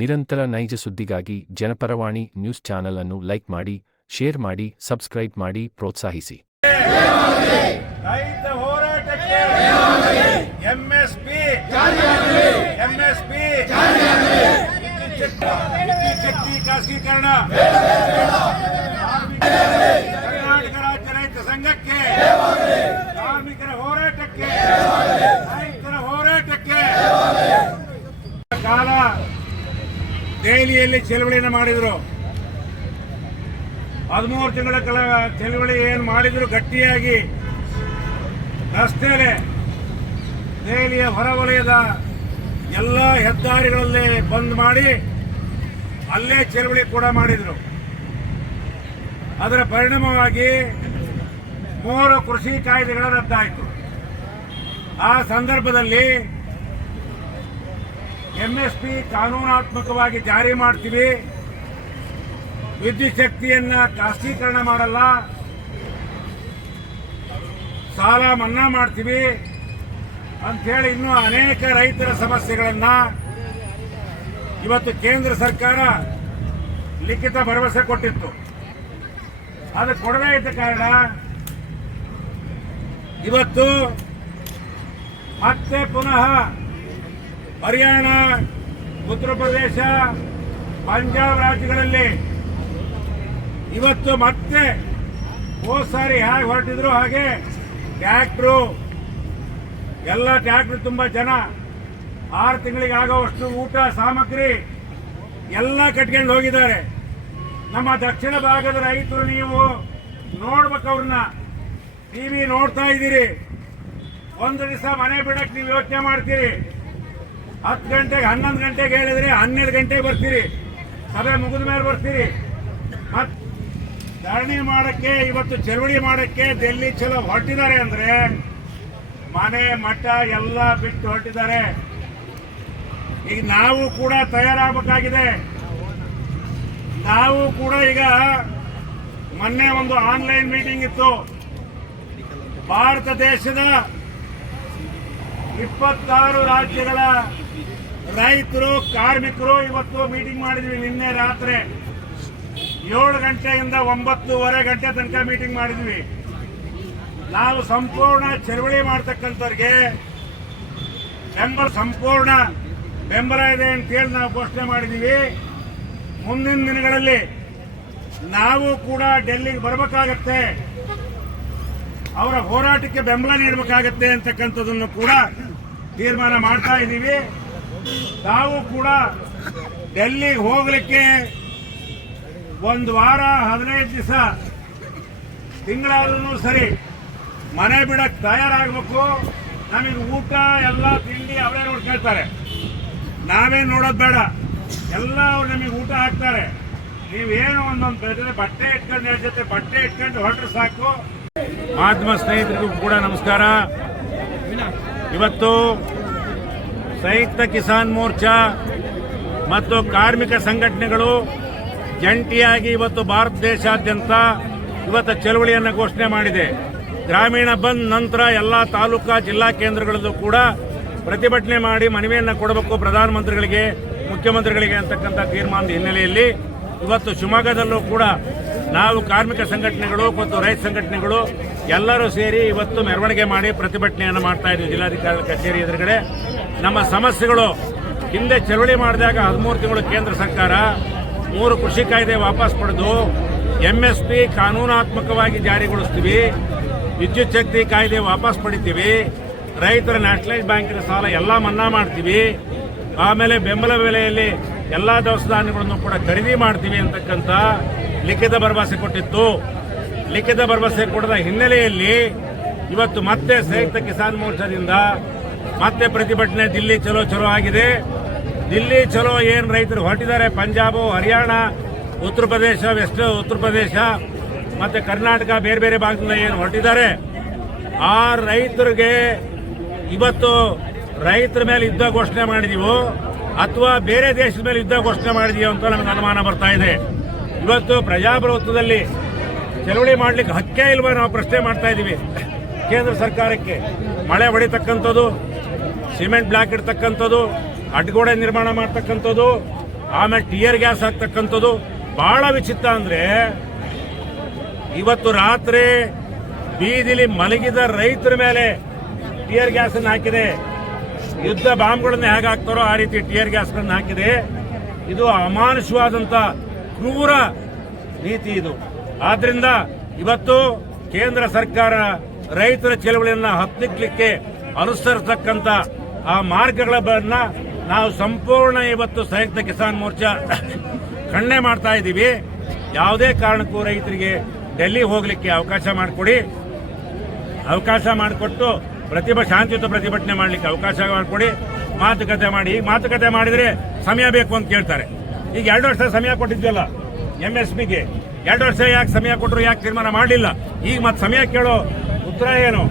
ನಿರಂತರ ನೈಜ ಸುದ್ದಿಗಾಗಿ ಜನಪರವಾಣಿ ನ್ಯೂಸ್ ಚಾನೆಲ್ ಅನ್ನು ಲೈಕ್ ಮಾಡಿ, ಶೇರ್ ಮಾಡಿ, ಸಬ್ಸ್ಕ್ರೈಬ್ ಮಾಡಿ, ಪ್ರೋತ್ಸಾಹಿಸಿ. ರೈತ ಹೋರಾಟಕ್ಕೆ ಎಂಎಸ್ಪಿ ಶಕ್ತಿ ಖಾಸಗೀಕರಣ, ಕರ್ನಾಟಕ ರಾಜ್ಯ ರೈತ ಸಂಘಕ್ಕೆ, ಕಾರ್ಮಿಕರ ಹೋರಾಟಕ್ಕೆ, ರೈತರ ಹೋರಾಟಕ್ಕೆ ಕಾಲ ದೆಹಲಿಯಲ್ಲಿ ಚಳವಳಿಯನ್ನು ಮಾಡಿದರು. 13 ತಿಂಗಳ ಚಳವಳಿ ಏನು ಮಾಡಿದ್ರು ಗಟ್ಟಿಯಾಗಿ ರಸ್ತೆಯಲ್ಲಿ ದೆಹಲಿಯ ಹೊರವಲಯದ ಎಲ್ಲ ಹೆದ್ದಾರಿಗಳಲ್ಲಿ ಬಂದ್ ಮಾಡಿ ಅಲ್ಲೇ ಚಳವಳಿ ಕೂಡ ಮಾಡಿದರು. ಅದರ ಪರಿಣಾಮವಾಗಿ 3 ಕೃಷಿ ಕಾಯ್ದೆಗಳ ರದ್ದಾಯಿತು. ಆ ಸಂದರ್ಭದಲ್ಲಿ ಎಂಎಸ್ಪಿ ಕಾನೂನಾತ್ಮಕವಾಗಿ ಜಾರಿ ಮಾಡ್ತೀವಿ, ವಿದ್ಯುತ್ ಶಕ್ತಿಯನ್ನ ಖಾಸಗೀಕರಣ ಮಾಡಲ್ಲ, ಸಾಲ ಮನ್ನಾ ಮಾಡ್ತೀವಿ ಅಂಥೇಳಿ ಇನ್ನೂ ಅನೇಕ ರೈತರ ಸಮಸ್ಯೆಗಳನ್ನ ಇವತ್ತು ಕೇಂದ್ರ ಸರ್ಕಾರ ಲಿಖಿತ ಭರವಸೆ ಕೊಟ್ಟಿತ್ತು. ಅದು ಕೊಡದೇ ಇದ್ದ ಕಾರಣ ಇವತ್ತು ಮತ್ತೆ ಪುನಃ ಹರಿಯಾಣ, ಉತ್ತರ ಪ್ರದೇಶ, ಪಂಜಾಬ್ ರಾಜ್ಯಗಳಲ್ಲಿ ಇವತ್ತು ಮತ್ತೆ ಹೋದ ಸಾರಿ ಹೇಗೆ ಹೊರಟಿದ್ರು ಹಾಗೆ ಟ್ರ್ಯಾಕ್ಟ್ರು ಎಲ್ಲ ಟ್ರ್ಯಾಕ್ಟರ್ ತುಂಬ ಜನ 6 ತಿಂಗಳಿಗೆ ಆಗುವಷ್ಟು ಊಟ ಸಾಮಗ್ರಿ ಎಲ್ಲ ಕಟ್ಕೊಂಡು ಹೋಗಿದ್ದಾರೆ. ನಮ್ಮ ದಕ್ಷಿಣ ಭಾಗದ ರೈತರು ನೀವು ನೋಡ್ಬೇಕು, ಅವ್ರನ್ನ ಟಿವಿ ನೋಡ್ತಾ ಇದ್ದೀರಿ. ಒಂದು ದಿವಸ ಮನೆ ಬಿಡಕ್ಕೆ ನೀವು ಯೋಚನೆ ಮಾಡ್ತೀರಿ. 10 ಗಂಟೆಗೆ 11 ಗಂಟೆಗೆ ಹೇಳಿದ್ರೆ 12 ಗಂಟೆಗೆ ಬರ್ತೀರಿ, ಸಭೆ ಮುಗಿದ ಮೇಲೆ ಬರ್ತೀರಿ. ಮತ್ತೆ ಧರಣಿ ಮಾಡಕ್ಕೆ, ಇವತ್ತು ಚಳವಳಿ ಮಾಡಕ್ಕೆ ಡೆಲ್ಲಿ ಚಲೋ ಹೊರಟಿದ್ದಾರೆ ಅಂದ್ರೆ ಮನೆ ಮಠ ಎಲ್ಲ ಬಿಟ್ಟು ಹೊರಟಿದ್ದಾರೆ. ಈಗ ನಾವು ಕೂಡ ತಯಾರಾಗಬೇಕಾಗಿದೆ. ನಾವು ಕೂಡ ಈಗ ಮೊನ್ನೆ ಒಂದು ಆನ್ಲೈನ್ ಮೀಟಿಂಗ್ ಇತ್ತು. ಭಾರತ ದೇಶದ 26 ರಾಜ್ಯಗಳ ರೈತರು, ಕಾರ್ಮಿಕರು ಇವತ್ತು ಮೀಟಿಂಗ್ ಮಾಡಿದ್ವಿ. ನಿನ್ನೆ ರಾತ್ರಿ 7 ಗಂಟೆಯಿಂದ 9:30 ಗಂಟೆ ತನಕ ಮೀಟಿಂಗ್ ಮಾಡಿದ್ವಿ. ನಾವು ಸಂಪೂರ್ಣ ಚಳವಳಿ ಮಾಡ್ತಕ್ಕಂಥವ್ರಿಗೆ ಸಂಪೂರ್ಣ ಬೆಂಬಲ ಇದೆ ಅಂತೇಳಿ ನಾವು ಘೋಷಣೆ ಮಾಡಿದ್ದೀವಿ. ಮುಂದಿನ ದಿನಗಳಲ್ಲಿ ನಾವು ಕೂಡ ಡೆಲ್ಲಿಗೆ ಬರಬೇಕಾಗತ್ತೆ, ಅವರ ಹೋರಾಟಕ್ಕೆ ಬೆಂಬಲ ನೀಡಬೇಕಾಗತ್ತೆ ಅಂತಕ್ಕಂಥದ್ದನ್ನು ಕೂಡ ತೀರ್ಮಾನ ಮಾಡ್ತಾ ಇದ್ದೀವಿ. ನಾವು ಕೂಡ ಡೆಲ್ಲಿಗೆ ಹೋಗ್ಲಿಕ್ಕೆ 1 ವಾರ 15 ದಿವಸ ತಿಂಗಳಾದ್ರೂ ಸರಿ ಮನೆ ಬಿಡಕ್ಕೆ ತಯಾರಾಗಬೇಕು. ನಮಗೆ ಊಟ ಎಲ್ಲ ತಿಂಡಿ ಅವರೇ ನೋಡ್ಕೊಳ್ತಾರೆ, ನಾವೇ ನೋಡೋದು ಬೇಡ. ಎಲ್ಲ ಅವ್ರು ನಮಗೆ ಊಟ ಹಾಕ್ತಾರೆ. ನೀವೇನು ಒಂದೊಂದು ಬಟ್ಟೆ ಇಟ್ಕೊಂಡು 2 ಜೊತೆ ಬಟ್ಟೆ ಇಟ್ಕೊಂಡು ಹೊರಟ್ರೆ ಸಾಕು. ಮಾಧ್ಯಮ ಸ್ನೇಹಿತರಿಗೂ ಕೂಡ ನಮಸ್ಕಾರ. ಇವತ್ತು ಸಂಯುಕ್ತ ಕಿಸಾನ್ ಮೋರ್ಚಾ ಮತ್ತು ಕಾರ್ಮಿಕ ಸಂಘಟನೆಗಳು ಜಂಟಿಯಾಗಿ ಇವತ್ತು ಭಾರತ ದೇಶಾದ್ಯಂತ ಇವತ್ತು ಚಳವಳಿಯನ್ನು ಘೋಷಣೆ ಮಾಡಿದೆ. ಗ್ರಾಮೀಣ ಬಂದ್ ನಂತರ ಎಲ್ಲ ತಾಲೂಕಾ ಜಿಲ್ಲಾ ಕೇಂದ್ರಗಳಲ್ಲೂ ಕೂಡ ಪ್ರತಿಭಟನೆ ಮಾಡಿ ಮನವಿಯನ್ನು ಕೊಡಬೇಕು ಪ್ರಧಾನಮಂತ್ರಿಗಳಿಗೆ, ಮುಖ್ಯಮಂತ್ರಿಗಳಿಗೆ ಅಂತಕ್ಕಂಥ ತೀರ್ಮಾನದ ಹಿನ್ನೆಲೆಯಲ್ಲಿ ಇವತ್ತು ಶಿವಮೊಗ್ಗದಲ್ಲೂ ಕೂಡ ನಾವು ಕಾರ್ಮಿಕ ಸಂಘಟನೆಗಳು ಮತ್ತು ರೈತ ಸಂಘಟನೆಗಳು ಎಲ್ಲರೂ ಸೇರಿ ಇವತ್ತು ಮೆರವಣಿಗೆ ಮಾಡಿ ಪ್ರತಿಭಟನೆಯನ್ನು ಮಾಡ್ತಾ ಇದ್ದೀವಿ ಜಿಲ್ಲಾಧಿಕಾರಿ ಕಚೇರಿ ಎದುರುಗಡೆ. ನಮ್ಮ ಸಮಸ್ಯೆಗಳು ಹಿಂದೆ ಚಳವಳಿ ಮಾಡಿದಾಗ 13 ತಿಂಗಳು ಕೇಂದ್ರ ಸರ್ಕಾರ 3 ಕೃಷಿ ಕಾಯ್ದೆ ವಾಪಸ್ ಪಡೆದು ಎಂಎಸ್ಪಿ ಕಾನೂನಾತ್ಮಕವಾಗಿ ಜಾರಿಗೊಳಿಸ್ತೀವಿ, ವಿದ್ಯುತ್ ಶಕ್ತಿ ಕಾಯ್ದೆ ವಾಪಸ್ ಪಡಿತೀವಿ, ರೈತರ ನ್ಯಾಷನಲೈಸ್ ಬ್ಯಾಂಕಿನ ಸಾಲ ಎಲ್ಲ ಮನ್ನಾ ಮಾಡ್ತೀವಿ, ಆಮೇಲೆ ಬೆಂಬಲ ಬೆಲೆಯಲ್ಲಿ ಎಲ್ಲ ದವಸ ಧಾನ್ಯಗಳನ್ನು ಕೂಡ ಖರೀದಿ ಮಾಡ್ತೀವಿ ಅಂತಕ್ಕಂಥ ಲಿಖಿತ ಭರವಸೆ ಕೊಟ್ಟಿತ್ತು. ಲಿಖಿತ ಭರವಸೆ ಕೊಡದ ಹಿನ್ನೆಲೆಯಲ್ಲಿ ಇವತ್ತು ಮತ್ತೆ ಸಂಯುಕ್ತ ಕಿಸಾನ್ ಮೋರ್ಚಾದಿಂದ ಮತ್ತೆ ಪ್ರತಿಭಟನೆ ದಿಲ್ಲಿ ಚಲೋ ಆಗಿದೆ. ದಿಲ್ಲಿ ಚಲೋ ಏನು ರೈತರು ಹೊರಟಿದ್ದಾರೆ, ಪಂಜಾಬ್, ಹರಿಯಾಣ, ಉತ್ತರ ಪ್ರದೇಶ, ಉತ್ತರ ಪ್ರದೇಶ ಮತ್ತೆ ಕರ್ನಾಟಕ ಬೇರೆ ಬೇರೆ ಭಾಗದಿಂದ ಏನು ಹೊರಟಿದ್ದಾರೆ, ಆ ರೈತರಿಗೆ ಇವತ್ತು ರೈತರ ಮೇಲೆ ಯುದ್ಧ ಘೋಷಣೆ ಮಾಡಿದೀವೋ ಅಥವಾ ಬೇರೆ ದೇಶದ ಮೇಲೆ ಯುದ್ಧ ಘೋಷಣೆ ಮಾಡಿದೀವೋ ಅಂತ ನಮಗೆ ಅನುಮಾನ ಬರ್ತಾ ಇದೆ. ಇವತ್ತು ಪ್ರಜಾಪ್ರಭುತ್ವದಲ್ಲಿ ಚಳವಳಿ ಮಾಡಲಿಕ್ಕೆ ಹಕ್ಕೇ ಇಲ್ವಾ ನಾವು ಪ್ರಶ್ನೆ ಮಾಡ್ತಾ ಇದ್ದೀವಿ ಕೇಂದ್ರ ಸರ್ಕಾರಕ್ಕೆ. ಮಳೆ ಹೊಡಿತಕ್ಕಂಥದ್ದು, ಸಿಮೆಂಟ್ ಬ್ಲಾಕ್ ಇಡ್ತಕ್ಕಂಥದ್ದು, ಅಡ್ಗೋಡೆ ನಿರ್ಮಾಣ ಮಾಡ್ತಕ್ಕಂಥದ್ದು, ಆಮೇಲೆ ಟಿಯರ್ ಗ್ಯಾಸ್ ಹಾಕ್ತಕ್ಕಂಥದ್ದು ಬಹಳ ವಿಚಿತ್ರ. ಅಂದ್ರೆ ಇವತ್ತು ರಾತ್ರಿ ಬೀದಿಲಿ ಮಲಗಿದ ರೈತರ ಮೇಲೆ ಟಿಯರ್ ಗ್ಯಾಸ್ ಅನ್ನು ಹಾಕಿದೆ. ಯುದ್ಧ ಬಾಂಬ್ಗಳನ್ನ ಹೇಗೆ ಹಾಕ್ತಾರೋ ಆ ರೀತಿ ಟಿಯರ್ ಗ್ಯಾಸ್ಗಳನ್ನ ಹಾಕಿದೆ. ಇದು ಅಮಾನುಷವಾದಂತ ಕ್ರೂರ ನೀತಿ ಇದು. ಆದ್ರಿಂದ ಇವತ್ತು ಕೇಂದ್ರ ಸರ್ಕಾರ ರೈತರ ಚಳವಳಿಯನ್ನ ಹತ್ತಿಕ್ಕಲಿಕ್ಕೆ ಅನುಸರಿಸತಕ್ಕಂತ ಆ ಮಾರ್ಗಗಳನ್ನ ನಾವು ಸಂಪೂರ್ಣ ಇವತ್ತು ಸಂಯುಕ್ತ ಕಿಸಾನ್ ಮೋರ್ಚಾ ಖಂಡನೆ ಮಾಡ್ತಾ ಇದ್ದೀವಿ. ಯಾವುದೇ ಕಾರಣಕ್ಕೂ ರೈತರಿಗೆ ಡೆಲ್ಲಿ ಹೋಗ್ಲಿಕ್ಕೆ ಅವಕಾಶ ಮಾಡಿಕೊಟ್ಟು ಶಾಂತಿಯುತ ಪ್ರತಿಭಟನೆ ಮಾಡಲಿಕ್ಕೆ ಅವಕಾಶ ಮಾಡಿಕೊಡಿ. ಮಾತುಕತೆ ಮಾಡಿ. ಈಗ ಮಾತುಕತೆ ಮಾಡಿದ್ರೆ ಸಮಯ ಬೇಕು ಅಂತ ಕೇಳ್ತಾರೆ. ಈಗ 2 ವರ್ಷ ಸಮಯ ಕೊಟ್ಟಿದ್ವಲ್ಲ MSPಗೆ, 2 ವರ್ಷ ಯಾಕೆ ಸಮಯ ಕೊಟ್ಟರು, ಯಾಕೆ ತೀರ್ಮಾನ ಮಾಡಲಿಲ್ಲ? ಈಗ ಮತ್ತೆ ಸಮಯ ಕೇಳೋ ಉತ್ತರ ಏನು?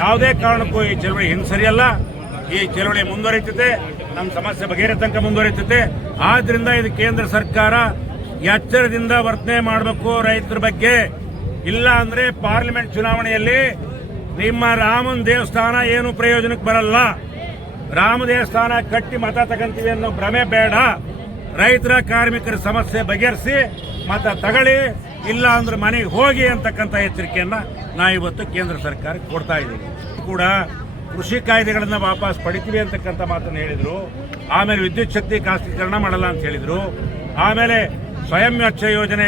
ಯಾವುದೇ ಕಾರಣಕ್ಕೂ ಈ ಚಳವಳಿ ಹಿಂದೆ ಸರಿಯಲ್ಲ. ಈ ಚಳವಳಿ ಮುಂದುವರಿಯುತ್ತೆ, ನಮ್ಮ ಸಮಸ್ಯೆ ಬಗೆಹರಿದ ತನಕ ಮುಂದುವರಿಯುತ್ತೆ. ಆದ್ರಿಂದ ಇದು ಕೇಂದ್ರ ಸರ್ಕಾರ ಎಚ್ಚರದಿಂದ ವರ್ತನೆ ಮಾಡಬೇಕು ರೈತರ ಬಗ್ಗೆ. ಇಲ್ಲ ಅಂದ್ರೆ ಪಾರ್ಲಿಮೆಂಟ್ ಚುನಾವಣೆಯಲ್ಲಿ ನಿಮ್ಮ ರಾಮನ ದೇವಸ್ಥಾನ ಏನು ಪ್ರಯೋಜನಕ್ಕೆ ಬರಲ್ಲ. ರಾಮ ದೇವಸ್ಥಾನ ಕಟ್ಟಿ ಮತ ತಗಂತೀವಿ ಅನ್ನೋ ಭ್ರಮೆ ಬೇಡ. ರೈತರ ಕಾರ್ಮಿಕರ ಸಮಸ್ಯೆ ಬಗೆಹರಿಸಿ ಮತ ತಗೊಳ್ಳಿ, ಇಲ್ಲ ಅಂದ್ರೆ ಮನೆಗೆ ಹೋಗಿ ಅಂತಕ್ಕಂಥ ಎಚ್ಚರಿಕೆಯನ್ನ ನಾ ಇವತ್ತು ಕೇಂದ್ರ ಸರ್ಕಾರಕ್ಕೆ ಕೊಡ್ತಾ ಇದ್ದೀವಿ. ಕೂಡ ಕೃಷಿ ಕಾಯ್ದೆಗಳನ್ನ ವಾಪಸ್ ಪಡಿತೀವಿ ಅಂತಕ್ಕಂಥ ಮಾತನ್ನು ಹೇಳಿದ್ರು. ಆಮೇಲೆ ವಿದ್ಯುತ್ ಶಕ್ತಿ ಖಾಸಗೀಕರಣ ಮಾಡಲ್ಲ ಅಂತ ಹೇಳಿದ್ರು. ಆಮೇಲೆ ಸ್ವಯಂ ವೆಚ್ಚ ಯೋಜನೆ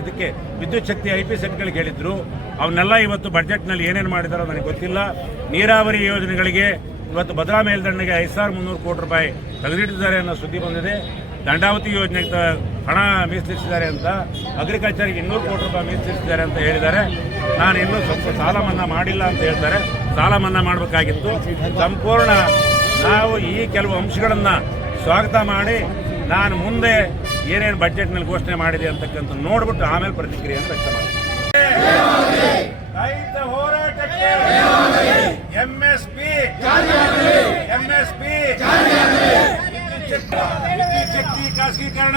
ಇದಕ್ಕೆ ವಿದ್ಯುತ್ ಶಕ್ತಿ IP ಸೆಟ್ಗಳಿಗೆ ಹೇಳಿದ್ರು. ಅವನ್ನೆಲ್ಲ ಇವತ್ತು ಬಜೆಟ್ನಲ್ಲಿ ಏನೇನು ಮಾಡಿದಾರೋ ನನಗೆ ಗೊತ್ತಿಲ್ಲ. ನೀರಾವರಿ ಯೋಜನೆಗಳಿಗೆ ಇವತ್ತು ಭದ್ರಾ ಮೇಲ್ದಂಡೆಗೆ 5300 ಕೋಟಿ ರೂಪಾಯಿ ತೆಗೆದಿಟ್ಟಿದ್ದಾರೆ ಅನ್ನೋ ಸುದ್ದಿ ಬಂದಿದೆ. ದಂಡಾವತಿ ಯೋಜನೆಗೆ ಹಣ ಮೀಸಲಿರಿಸಿದ್ದಾರೆ ಅಂತ, ಅಗ್ರಿಕಲ್ಚರ್ಗೆ 200 ಕೋಟಿ ರೂಪಾಯಿ ಮೀಸಲಿರಿಸಿದ್ದಾರೆ ಅಂತ ಹೇಳಿದ್ದಾರೆ. ನಾನು ಇನ್ನೂ ಸ್ವಲ್ಪ ಸಾಲ ಮನ್ನಾ ಮಾಡಿಲ್ಲ ಅಂತ ಹೇಳ್ತಾರೆ. ಸಾಲ ಮನ್ನಾ ಮಾಡಬೇಕಾಗಿತ್ತು. ಸಂಪೂರ್ಣ ನಾವು ಈ ಕೆಲವು ಅಂಶಗಳನ್ನ ಸ್ವಾಗತ ಮಾಡಿ ನಾನು ಮುಂದೆ ಏನೇನು ಬಜೆಟ್ನಲ್ಲಿ ಘೋಷಣೆ ಮಾಡಿದೆ ಅಂತಕ್ಕಂಥ ನೋಡ್ಬಿಟ್ಟು ಆಮೇಲೆ ಪ್ರತಿಕ್ರಿಯೆಯನ್ನು ವ್ಯಕ್ತ ಮಾಡ್ತೀನಿ. ರೈತ ಹೋರಾಟಕ್ಕೆ MSP ವಿದ್ಯುತ್ ಶಕ್ತಿ ಖಾಸಗೀಕರಣ